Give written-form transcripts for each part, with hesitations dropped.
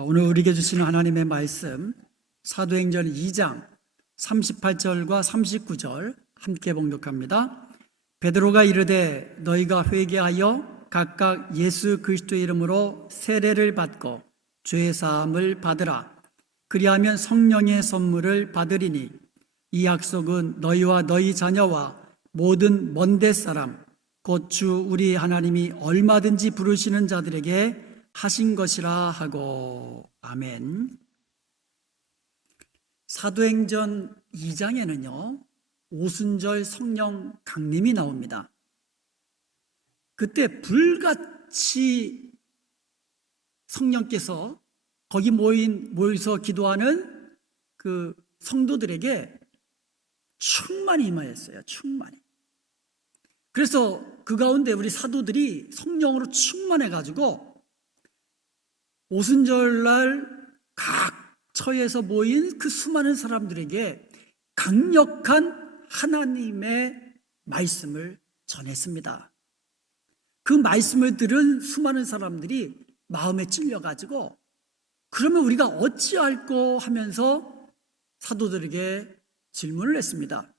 자, 오늘 우리에게 주시는 하나님의 말씀 사도행전 2장 38절과 39절 함께 봉독합니다. 베드로가 이르되 너희가 회개하여 각각 예수 그리스도의 이름으로 세례를 받고 죄 사함을 받으라. 그리하면 성령의 선물을 받으리니 이 약속은 너희와 너희 자녀와 모든 먼데 사람 곧 주 우리 하나님이 얼마든지 부르시는 자들에게 하신 것이라 하고. 아멘. 사도행전 2장에는요 오순절 성령 강림이 나옵니다. 그때 불같이 성령께서 거기 모여서 기도하는 그 성도들에게 충만히 임하였어요. 충만히. 그래서 그 가운데 우리 사도들이 성령으로 충만해가지고 오순절날 각 처에서 모인 그 수많은 사람들에게 강력한 하나님의 말씀을 전했습니다. 그 말씀을 들은 수많은 사람들이 마음에 찔려가지고 그러면 우리가 어찌할꼬 하면서 사도들에게 질문을 했습니다.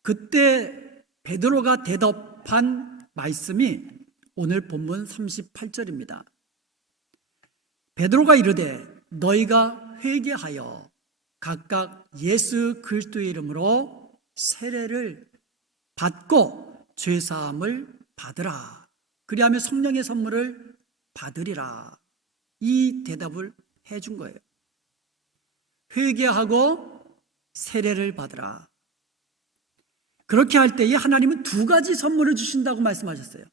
그때 베드로가 대답한 말씀이 오늘 본문 38절입니다. 베드로가 이르되 너희가 회개하여 각각 예수 그리스도의 이름으로 세례를 받고 죄 사함을 받으라. 그리하면 성령의 선물을 받으리라. 이 대답을 해준 거예요. 회개하고 세례를 받으라. 그렇게 할 때에 하나님은 두 가지 선물을 주신다고 말씀하셨어요.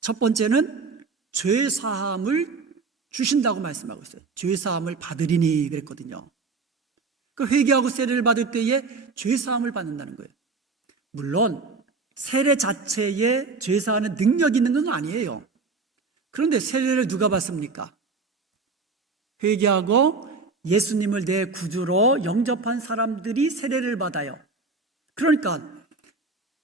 첫 번째는 죄 사함을 주신다고 말씀하고 있어요. 죄 사함을 받으리니 그랬거든요. 그 회개하고 세례를 받을 때에 죄 사함을 받는다는 거예요. 물론 세례 자체에 죄 사하는 능력이 있는 건 아니에요. 그런데 세례를 누가 받습니까? 회개하고 예수님을 내 구주로 영접한 사람들이 세례를 받아요. 그러니까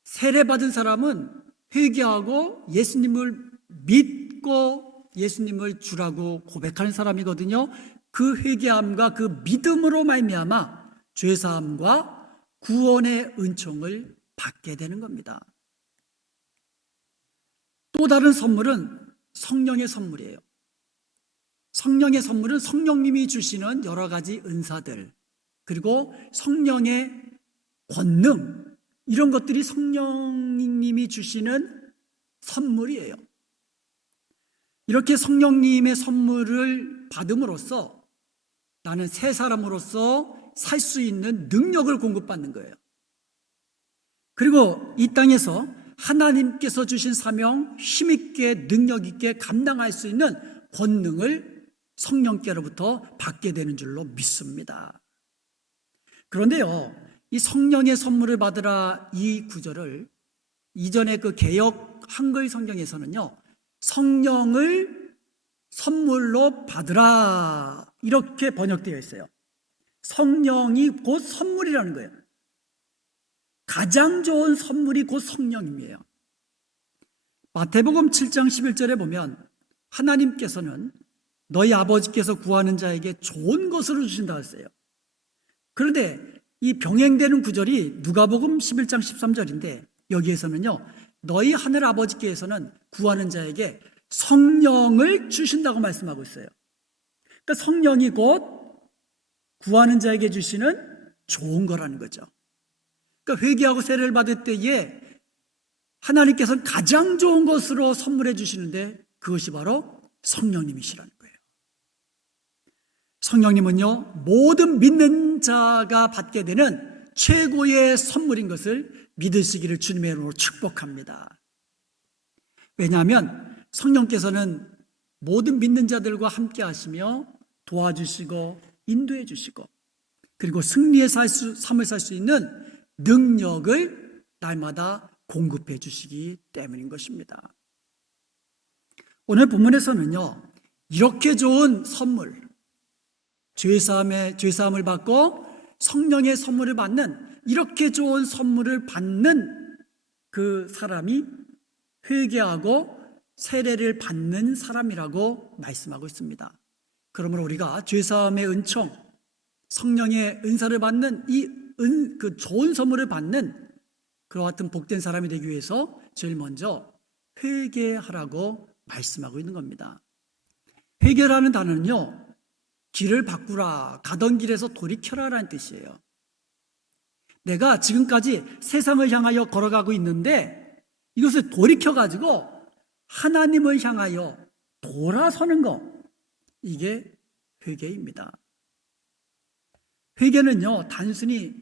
세례 받은 사람은 회개하고 예수님을 믿고 예수님을 주라고 고백하는 사람이거든요. 그 회개함과 그 믿음으로 말미암아 죄사함과 구원의 은총을 받게 되는 겁니다. 또 다른 선물은 성령의 선물이에요. 성령의 선물은 성령님이 주시는 여러 가지 은사들, 그리고 성령의 권능, 이런 것들이 성령님이 주시는 선물이에요. 이렇게 성령님의 선물을 받음으로써 나는 새 사람으로서 살 수 있는 능력을 공급받는 거예요. 그리고 이 땅에서 하나님께서 주신 사명 힘있게 능력있게 감당할 수 있는 권능을 성령께로부터 받게 되는 줄로 믿습니다. 그런데요, 이 성령의 선물을 받으라 이 구절을 이전에 그 개역 한글 성경에서는요 성령을 선물로 받으라 이렇게 번역되어 있어요. 성령이 곧 선물이라는 거예요. 가장 좋은 선물이 곧 성령님이에요. 마태복음 7장 11절에 보면 하나님께서는 너희 아버지께서 구하는 자에게 좋은 것으로 주신다 했어요. 그런데 이 병행되는 구절이 누가복음 11장 13절인데 여기에서는요 너희 하늘 아버지께서는 구하는 자에게 성령을 주신다고 말씀하고 있어요. 그러니까 성령이 곧 구하는 자에게 주시는 좋은 거라는 거죠. 그러니까 회개하고 세례를 받을 때에 하나님께서는 가장 좋은 것으로 선물해 주시는데 그것이 바로 성령님이시라는 거예요. 성령님은요 모든 믿는 자가 받게 되는 최고의 선물인 것을 믿으시기를 주님의 이름으로 축복합니다. 왜냐하면 성령께서는 모든 믿는 자들과 함께 하시며 도와주시고 인도해 주시고 그리고 승리의 삶을 살 수 있는 능력을 날마다 공급해 주시기 때문인 것입니다. 오늘 본문에서는요 이렇게 좋은 선물, 죄사함을 받고 성령의 선물을 받는 이렇게 좋은 선물을 받는 그 사람이 회개하고 세례를 받는 사람이라고 말씀하고 있습니다. 그러므로 우리가 죄사함의 은총, 성령의 은사를 받는 그 좋은 선물을 받는 그와 같은 복된 사람이 되기 위해서 제일 먼저 회개하라고 말씀하고 있는 겁니다. 회개라는 단어는요, 길을 바꾸라, 가던 길에서 돌이켜라라는 뜻이에요. 내가 지금까지 세상을 향하여 걸어가고 있는데 이것을 돌이켜가지고 하나님을 향하여 돌아서는 것, 이게 회개입니다. 회개는요, 단순히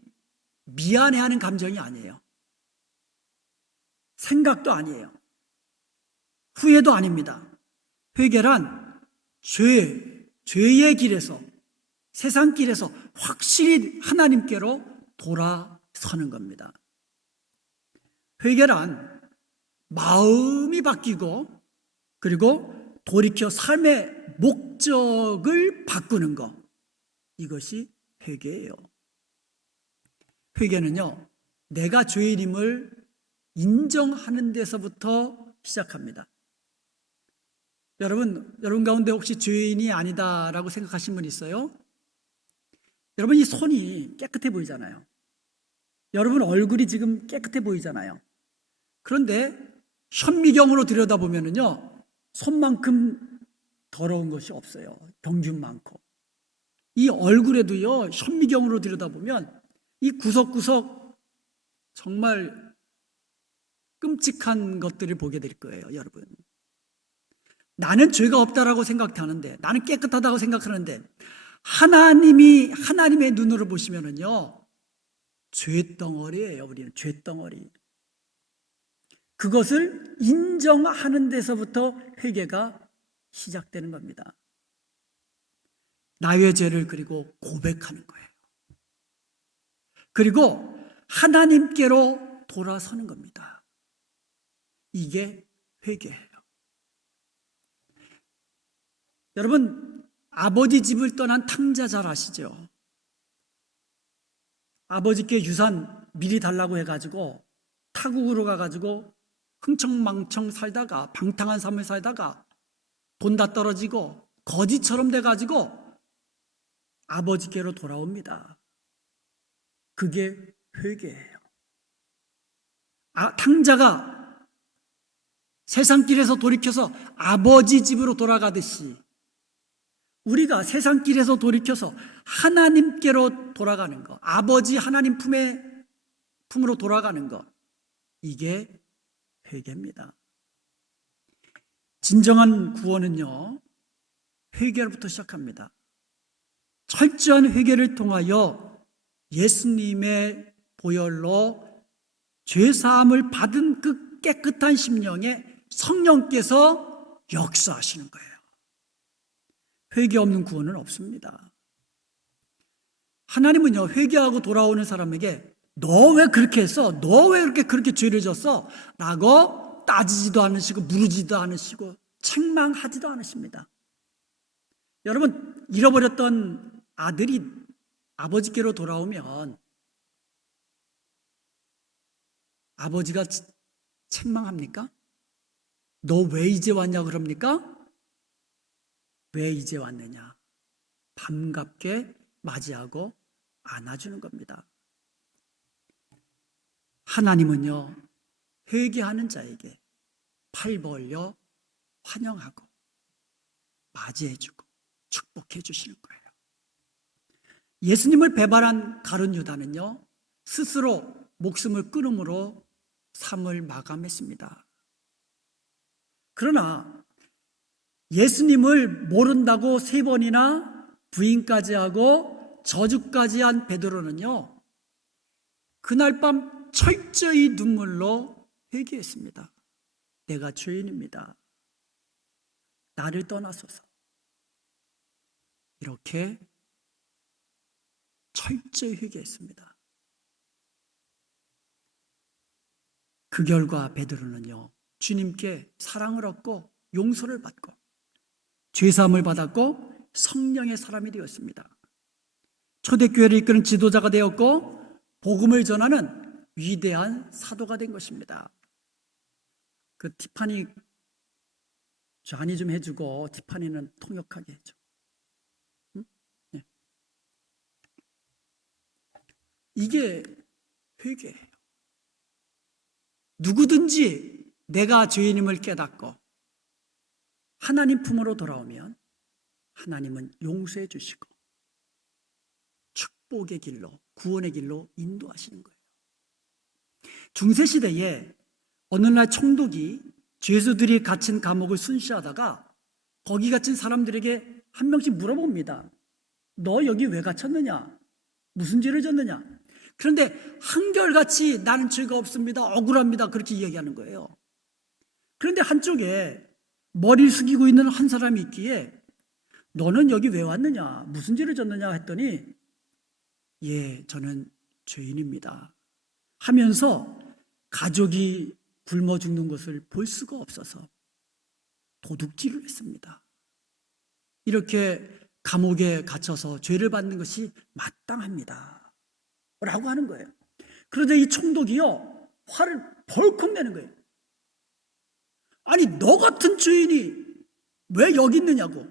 미안해하는 감정이 아니에요. 생각도 아니에요. 후회도 아닙니다. 회개란 죄의 길에서, 세상 길에서 확실히 하나님께로 돌아서는 겁니다. 회개란 마음이 바뀌고 그리고 돌이켜 삶의 목적을 바꾸는 것, 이것이 회개예요. 회개는요, 내가 죄인임을 인정하는 데서부터 시작합니다. 여러분 가운데 혹시 죄인이 아니다라고 생각하신 분 있어요? 여러분, 이 손이 깨끗해 보이잖아요. 여러분 얼굴이 지금 깨끗해 보이잖아요. 그런데 현미경으로 들여다보면요, 손만큼 더러운 것이 없어요. 병균 많고. 이 얼굴에도요, 현미경으로 들여다보면 이 구석구석 정말 끔찍한 것들을 보게 될 거예요, 여러분. 나는 죄가 없다라고 생각하는데, 나는 깨끗하다고 생각하는데, 하나님의 눈으로 보시면은요, 죄덩어리예요. 우리는 죄덩어리. 그것을 인정하는 데서부터 회개가 시작되는 겁니다. 나의 죄를 그리고 고백하는 거예요. 그리고 하나님께로 돌아서는 겁니다. 이게 회개예요. 여러분, 아버지 집을 떠난 탕자 잘 아시죠? 아버지께 유산 미리 달라고 해가지고 타국으로 가가지고 흥청망청 살다가, 방탕한 삶을 살다가 돈 다 떨어지고 거지처럼 돼가지고 아버지께로 돌아옵니다. 그게 회개예요. 탕자가 세상 길에서 돌이켜서 아버지 집으로 돌아가듯이 우리가 세상 길에서 돌이켜서 하나님께로 돌아가는 것, 아버지 하나님 품으로 돌아가는 것, 이게 회개입니다. 진정한 구원은요, 회개로부터 시작합니다. 철저한 회개를 통하여 예수님의 보혈로 죄사함을 받은 그 깨끗한 심령에 성령께서 역사하시는 거예요. 회개 없는 구원은 없습니다. 하나님은요, 회개하고 돌아오는 사람에게 너 왜 그렇게 했어? 너 왜 그렇게 죄를 졌어? 라고 따지지도 않으시고 물으지도 않으시고 책망하지도 않으십니다. 여러분, 잃어버렸던 아들이 아버지께로 돌아오면 아버지가 책망합니까? 너 왜 이제 왔냐 그럽니까? 왜 이제 왔느냐? 반갑게 맞이하고 안아주는 겁니다. 하나님은요, 회개하는 자에게 팔 벌려 환영하고 맞이해주고 축복해 주시는 거예요. 예수님을 배반한 가룟 유다는요, 스스로 목숨을 끊음으로 삶을 마감했습니다. 그러나 예수님을 모른다고 3번이나 부인까지 하고 저주까지 한 베드로는요, 그날 밤 철저히 눈물로 회개했습니다. 내가 죄인입니다. 나를 떠나소서. 이렇게 철저히 회개했습니다. 그 결과 베드로는요, 주님께 사랑을 얻고 용서를 받고 죄사함을 받았고 성령의 사람이 되었습니다. 초대교회를 이끄는 지도자가 되었고 복음을 전하는 위대한 사도가 된 것입니다. 그 티파니 잔이 좀 해주고, 티파니는 통역하게 해줘. 이게 회개예요. 누구든지 내가 죄인임을 깨닫고 하나님 품으로 돌아오면 하나님은 용서해 주시고 축복의 길로, 구원의 길로 인도하시는 거예요. 중세시대에 어느 날 총독이 죄수들이 갇힌 감옥을 순시하다가 거기 갇힌 사람들에게 한 명씩 물어봅니다. 너 여기 왜 갇혔느냐? 무슨 죄를 졌느냐? 그런데 한결같이 나는 죄가 없습니다. 억울합니다. 그렇게 이야기하는 거예요. 그런데 한쪽에 머리를 숙이고 있는 한 사람이 있기에 너는 여기 왜 왔느냐? 무슨 죄를 졌느냐? 했더니 예, 저는 죄인입니다. 하면서 가족이 굶어 죽는 것을 볼 수가 없어서 도둑질을 했습니다. 이렇게 감옥에 갇혀서 죄를 받는 것이 마땅합니다. 라고 하는 거예요. 그런데 이 총독이요, 화를 벌컥 내는 거예요. 아니, 너 같은 죄인이 왜 여기 있느냐고.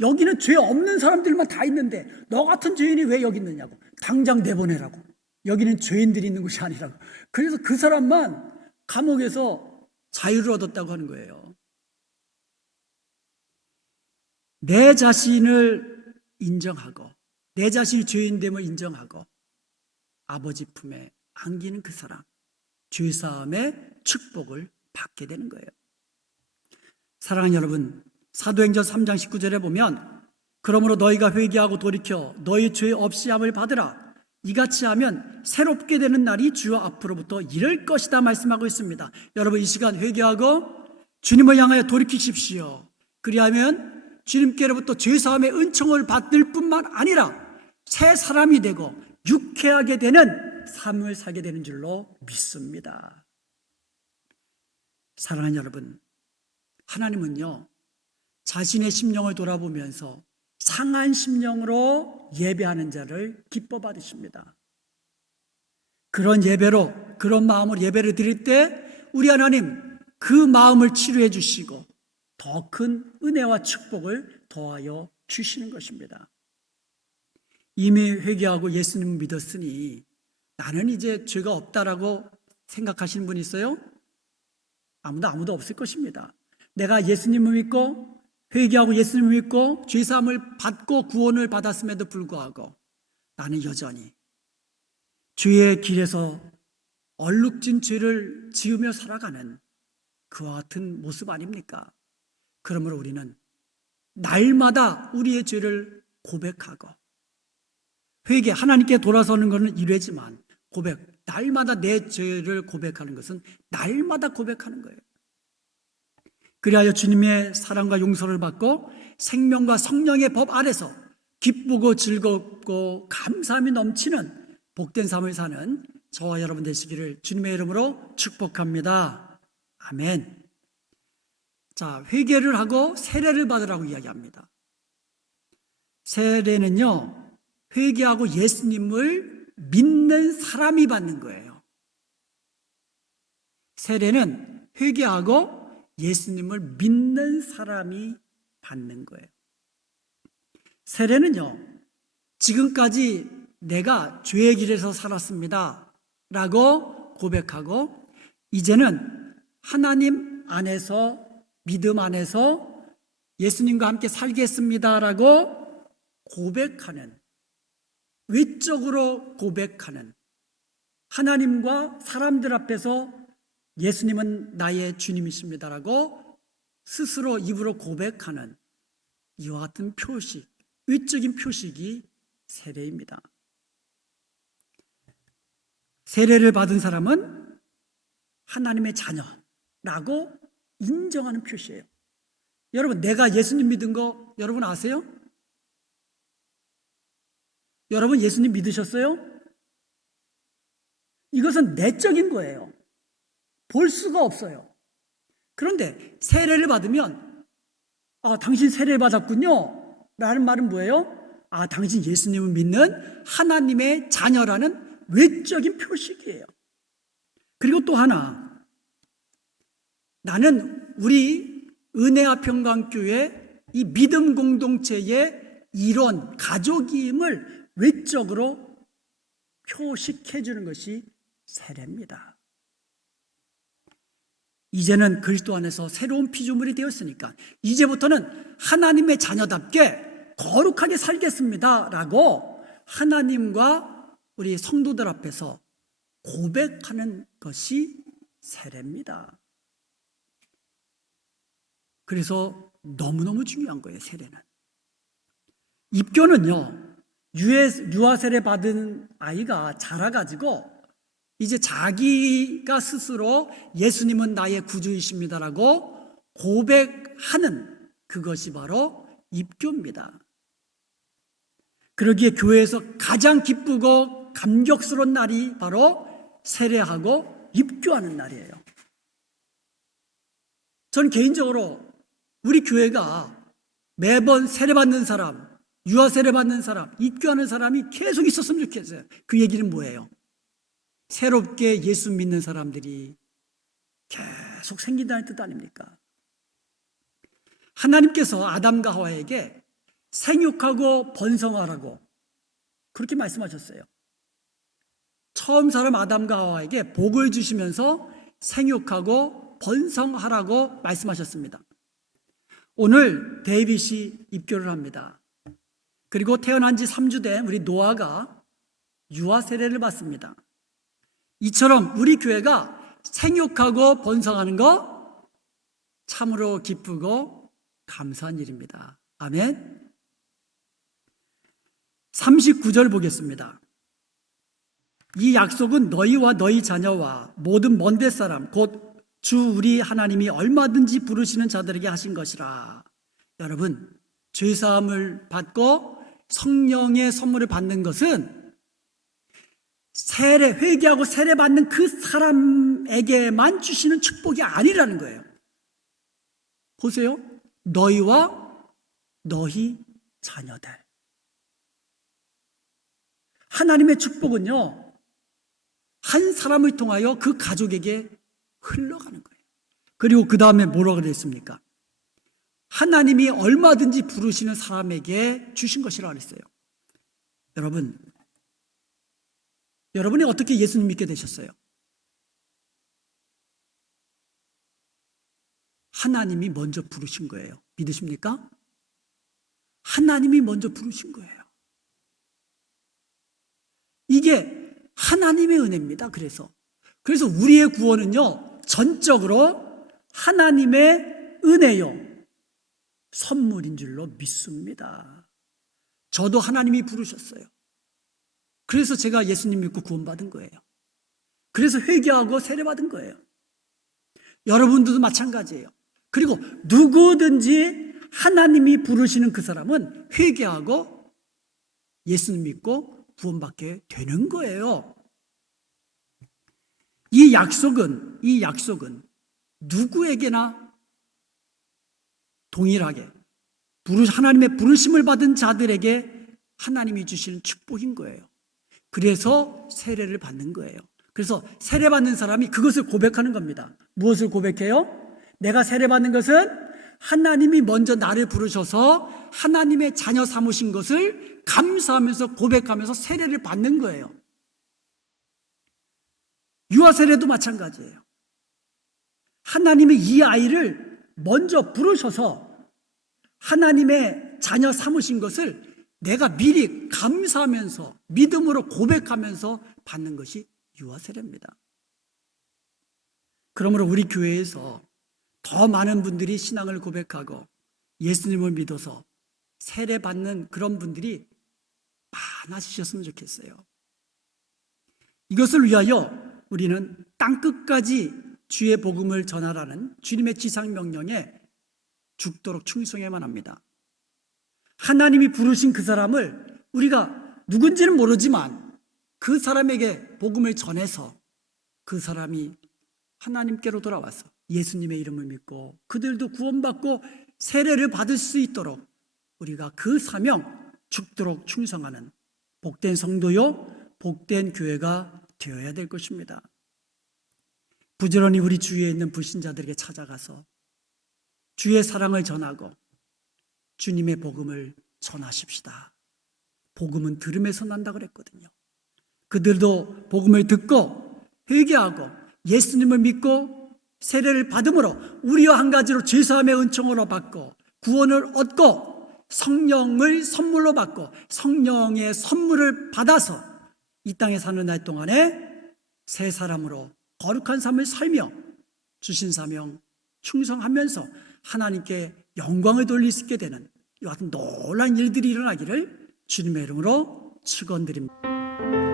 여기는 죄 없는 사람들만 다 있는데 너 같은 죄인이 왜 여기 있느냐고. 당장 내보내라고. 여기는 죄인들이 있는 곳이 아니라고. 그래서 그 사람만 감옥에서 자유를 얻었다고 하는 거예요. 내 자신을 인정하고 내 자신이 죄인됨을 인정하고 아버지 품에 안기는 그 사람, 죄사함의 축복을 받게 되는 거예요. 사랑하는 여러분, 사도행전 3장 19절에 보면 그러므로 너희가 회개하고 돌이켜 너희 죄 없이 함을 받으라. 이같이 하면 새롭게 되는 날이 주여 앞으로부터 이를 것이다 말씀하고 있습니다. 여러분, 이 시간 회개하고 주님을 향하여 돌이키십시오. 그리하면 주님께로부터 죄사함의 은총을 받을 뿐만 아니라 새 사람이 되고 유쾌하게 되는 삶을 살게 되는 줄로 믿습니다. 사랑하는 여러분, 하나님은요, 자신의 심령을 돌아보면서 상한 심령으로 예배하는 자를 기뻐 받으십니다. 그런 예배로, 그런 마음으로 예배를 드릴 때 우리 하나님 그 마음을 치료해 주시고 더 큰 은혜와 축복을 더하여 주시는 것입니다. 이미 회개하고 예수님을 믿었으니 나는 이제 죄가 없다라고 생각하시는 분 있어요? 아무도 없을 것입니다. 내가 예수님을 믿고 회개하고 예수님을 믿고 죄사함을 받고 구원을 받았음에도 불구하고 나는 여전히 죄의 길에서 얼룩진 죄를 지으며 살아가는 그와 같은 모습 아닙니까? 그러므로 우리는 날마다 우리의 죄를 고백하고 회개, 하나님께 돌아서는 것은 이례지만 날마다 내 죄를 고백하는 것은 날마다 고백하는 거예요. 그리하여 주님의 사랑과 용서를 받고 생명과 성령의 법 아래서 기쁘고 즐겁고 감사함이 넘치는 복된 삶을 사는 저와 여러분 되시기를 주님의 이름으로 축복합니다. 아멘. 자, 회개를 하고 세례를 받으라고 이야기합니다. 세례는요, 회개하고 예수님을 믿는 사람이 받는 거예요. 세례는 회개하고 예수님을 믿는 사람이 받는 거예요. 세례는요, 지금까지 내가 죄의 길에서 살았습니다 라고 고백하고 이제는 하나님 안에서, 믿음 안에서 예수님과 함께 살겠습니다라고 고백하는, 외적으로 고백하는, 하나님과 사람들 앞에서 예수님은 나의 주님이십니다라고 스스로 입으로 고백하는 이와 같은 표식, 외적인 표식이 세례입니다. 세례를 받은 사람은 하나님의 자녀라고 인정하는 표시예요. 여러분, 내가 예수님 믿은 거 여러분 아세요? 여러분 예수님 믿으셨어요? 이것은 내적인 거예요. 볼 수가 없어요. 그런데 세례를 받으면 당신 세례를 받았군요 라는 말은 뭐예요? 당신 예수님을 믿는 하나님의 자녀라는 외적인 표식이에요. 그리고 또 하나, 나는 우리 은혜와 평강교회 이 믿음 공동체의 일원, 가족임을 외적으로 표식해 주는 것이 세례입니다. 이제는 그리스도 안에서 새로운 피조물이 되었으니까 이제부터는 하나님의 자녀답게 거룩하게 살겠습니다 라고 하나님과 우리 성도들 앞에서 고백하는 것이 세례입니다. 그래서 너무너무 중요한 거예요, 세례는. 입교는요, 유아 세례 받은 아이가 자라가지고 이제 자기가 스스로 예수님은 나의 구주이십니다라고 고백하는 그것이 바로 입교입니다. 그러기에 교회에서 가장 기쁘고 감격스러운 날이 바로 세례하고 입교하는 날이에요. 전 개인적으로 우리 교회가 매번 세례받는 사람, 유아 세례받는 사람, 입교하는 사람이 계속 있었으면 좋겠어요. 그 얘기는 뭐예요? 새롭게 예수 믿는 사람들이 계속 생긴다는 뜻 아닙니까? 하나님께서 아담과 하와에게 생육하고 번성하라고 그렇게 말씀하셨어요. 처음 사람 아담과 하와에게 복을 주시면서 생육하고 번성하라고 말씀하셨습니다. 오늘 데이빗이 입교를 합니다. 그리고 태어난 지 3주 된 우리 노아가 유아 세례를 받습니다. 이처럼 우리 교회가 생육하고 번성하는 거 참으로 기쁘고 감사한 일입니다. 아멘. 39절 보겠습니다. 이 약속은 너희와 너희 자녀와 모든 먼 데 사람 곧 주 우리 하나님이 얼마든지 부르시는 자들에게 하신 것이라. 여러분, 죄사함을 받고 성령의 선물을 받는 것은 세례, 회개하고 세례 받는 그 사람에게만 주시는 축복이 아니라는 거예요. 보세요. 너희와 너희 자녀들. 하나님의 축복은요, 한 사람을 통하여 그 가족에게 흘러가는 거예요. 그리고 그 다음에 뭐라고 그랬습니까? 하나님이 얼마든지 부르시는 사람에게 주신 것이라 그랬어요. 여러분이 어떻게 예수님 믿게 되셨어요? 하나님이 먼저 부르신 거예요. 믿으십니까? 하나님이 먼저 부르신 거예요. 이게 하나님의 은혜입니다. 그래서 우리의 구원은요, 전적으로 하나님의 은혜요, 선물인 줄로 믿습니다. 저도 하나님이 부르셨어요. 그래서 제가 예수님 믿고 구원받은 거예요. 그래서 회개하고 세례받은 거예요. 여러분들도 마찬가지예요. 그리고 누구든지 하나님이 부르시는 그 사람은 회개하고 예수님 믿고 구원받게 되는 거예요. 이 약속은 누구에게나 동일하게 하나님의 부르심을 받은 자들에게 하나님이 주시는 축복인 거예요. 그래서 세례를 받는 거예요. 그래서 세례받는 사람이 그것을 고백하는 겁니다. 무엇을 고백해요? 내가 세례받는 것은 하나님이 먼저 나를 부르셔서 하나님의 자녀 삼으신 것을 감사하면서 고백하면서 세례를 받는 거예요. 유아 세례도 마찬가지예요. 하나님이 이 아이를 먼저 부르셔서 하나님의 자녀 삼으신 것을 내가 미리 감사하면서 믿음으로 고백하면서 받는 것이 유아 세례입니다. 그러므로 우리 교회에서 더 많은 분들이 신앙을 고백하고 예수님을 믿어서 세례 받는 그런 분들이 많아지셨으면 좋겠어요. 이것을 위하여 우리는 땅끝까지 주의 복음을 전하라는 주님의 지상명령에 죽도록 충성해야만 합니다. 하나님이 부르신 그 사람을 우리가 누군지는 모르지만 그 사람에게 복음을 전해서 그 사람이 하나님께로 돌아와서 예수님의 이름을 믿고 그들도 구원받고 세례를 받을 수 있도록 우리가 그 사명 죽도록 충성하는 복된 성도요, 복된 교회가 되어야 될 것입니다. 부지런히 우리 주위에 있는 불신자들에게 찾아가서 주의 사랑을 전하고 주님의 복음을 전하십시다. 복음은 들음에서 난다 그랬거든요. 그들도 복음을 듣고 회개하고 예수님을 믿고 세례를 받음으로 우리와 한 가지로 죄사함의 은총으로 받고 구원을 얻고 성령을 선물로 받고 성령의 선물을 받아서 이 땅에 사는 날 동안에 새 사람으로 거룩한 삶을 살며 주신 사명 충성하면서 하나님께 영광을 돌릴 수 있게 되는 이와 같은 놀라운 일들이 일어나기를 주님의 이름으로 축원드립니다.